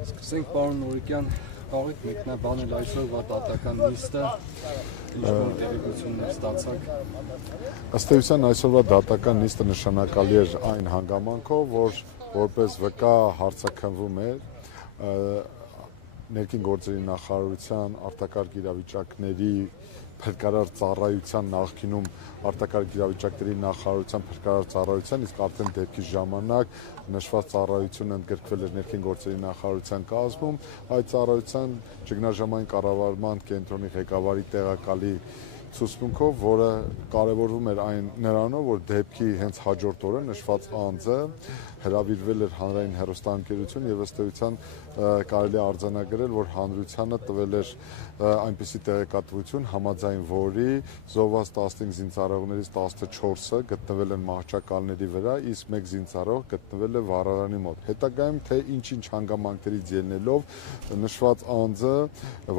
Սկսենք պարոն Նորիկյան, կարող եք մեկնաբանել այսօրվա դատական նիստը, ինչ-որ տեղեկություններ ստացաք։ Ըստ էության այսօրվա դատական նիստը նշանակալի էր այն հանգամանքով, որ որպես վկա հարցաքննվում էր ներքին գործերի նախարարության արտակարգ իրավիճակների փրկարար ծառայության նախկինում արտակարգ իրավիճակների նախարարության փրկարար ծառայության, իսկ արդեն դեպքի ժամանակ նշված ծառայությունը ընդգրկվել էր ներքին գործերի նախարարության կազմում, այդ ծառայության ճգնաժամային կառավարման կենտրոնի ղեկավարի տեղակալի ցուցմունքով, որը կարևորվում էր նրանով, որ դեպքի հենց հաջորդ օրը նշված անձը հրավիրվել էր հանրային հեռուստաընկերություն եւ ըստ էության կարելի է արձանագրել, որ հանրությանը տվել էր այնպիսի տեղեկատվություն, համաձայն որի զոհված 15 զինծառայողներից 14-ը գտնվել են մահճակալների վրա, իսկ մեկ զինծառայող գտնվել է վառարանի մոտ։ Հետագայում թե ինչ-ինչ հանգամանքներից ելնելով նշված անձը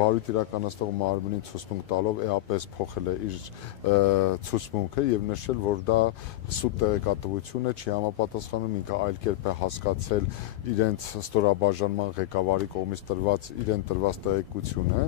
վարույթ իրականացնող մարմնին ցուցմունք տալով էապես փոխել է իր ցուցմունքը եւ նշել, որ դա սուտ տեղեկատվություն է, չի համապատասխանում, ինքը այլ կերպ է հասկացել իրենց ստորաբաժանման ղեկավարի կողմից իրեն տրված տեղեկությունը,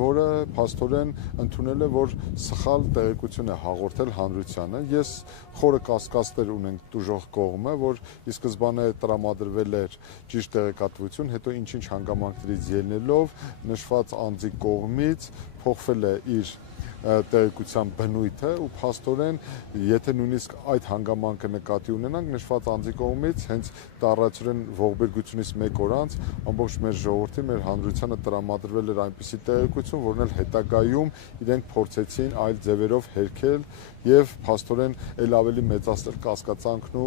որը փաստորեն ընդունել է, որ սխալ տեղեկություն է հաղորդել հանրությանը։ Ես խորը կասկածներ ունենք տուժող կողմը, որ ի սկզբանե տրամադրվել էր ճիշտ տեղեկատվություն, հետո ինչ-ինչ հանգամանքներից ելնելով նշված անձի կողմից փոխվել է իր տեղեկության բնույթը ու փաստորեն, եթե նույնիսկ այդ հանգամանքը նկատի ունենանք, նշված անձի կողմից հենց տառացրեն ողբերգությունից մեկ օր անց ամբողջ մեր ժողովրդի, մեր հանրությանը տրամադրվել էր այնպիսի տեղեկություն, որն էլ հետագայում իրենք փորձեցին այլ ձևերով հերքել եւ փաստորեն ել ավելի մեծացնել կասկածանքն ու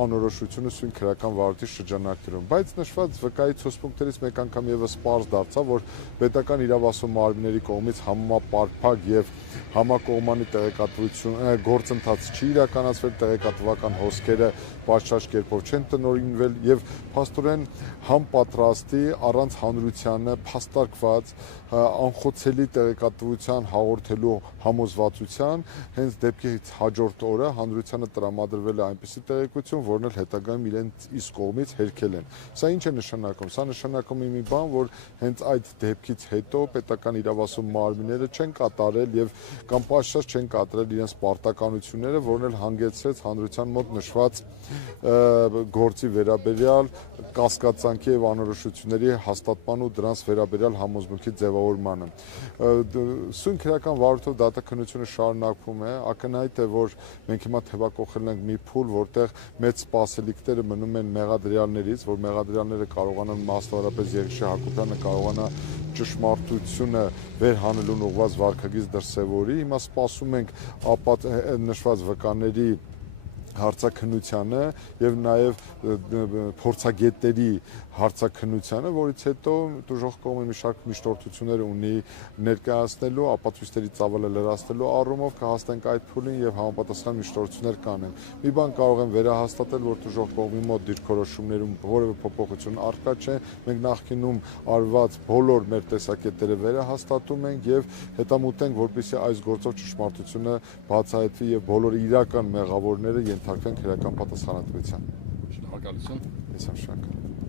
անորոշությունը սույն քրեական վարույթի շրջանակներում։ Բայց նշված վկայի ցուցմունքներից մեկ անգամ եւս պարզ դարձավ, որ պետական իրավասու մարմինների կողմից համապարփակ եւ համակողմանի տեղեկատվություն գործընթաց չի իրականացվել, տեղեկատվական հոսքերը պատշաճ կերպով չեն տնօրինվել եւ փաստորեն համապատրաստի առանց հանրությանը փաստարկված անխոցելի տեղեկատվության հաղորդելու համոզվածության հենց դեպքի հաջորդ օրը հանրությանը տրամադրվել է այնպիսի տեղեկություն, որն էլ հետագայում իրենց իսկ կողմից հերքել են։ Սա ինչ է նշանակում։ Սա նշանակում է մի բան, որ հենց այդ դեպքից հետո պետական իրավասու մարմինները չեն կատարել եւ կամ պատշաճ չեն կատարել իրենց պարտականությունները, որն էլ հանգեցրեց հանրության մոտ նշված գործի վերաբերյալ կասկածանքի եւ անորոշությունների հաստատման ու դրանց վերաբերյալ համոզմունքի ձևավորմանը։ Սույն քրեական վարույթով դատաքննությունը շարունակվում է, ակնհայտ է, որ մենք հիմա թևակողել ենք մի փուլ, որտեղ մեծ սպասելիքները մնում են մեղադրյալներից, որ մեղադրյալները կարողանան մասնավորապես Եղիշե Հակոբյանը կարողանա ճշմարտությունը վերհանելուն ուղղված վարքագիծ դրսևորի։ Հիմա սպասում ենք նշված վկաների հարցաքննությանը եւ նաեւ փորձագետների հարցաքննությանը, որից հետո տուժող կողմը մի շարք միշտորթություններ ունի ներկայացնելու, ապացույցների ծավալը լրացնելու առումով կհաստենք այդ փուլին եւ համապատասխան միշտորթություններ կանենք։ Մի բան կարող եմ վերահաստատել, որ տուժող կողմի մոտ դիրքորոշումներում որևէ փոփոխություն առկա չէ։ Մենք նախկինում արված բոլոր մեր տեսակետները վերահաստատում ենք եւ հետամուտենք, որպեսզի այս գործով ճշմարտությունը բացահայտվի եւ բոլոր իրական մեղավորները ենթարկվեն քրեական պատասխանատվության։ Շնորհակալություն։ Ես շնորհակալ եմ։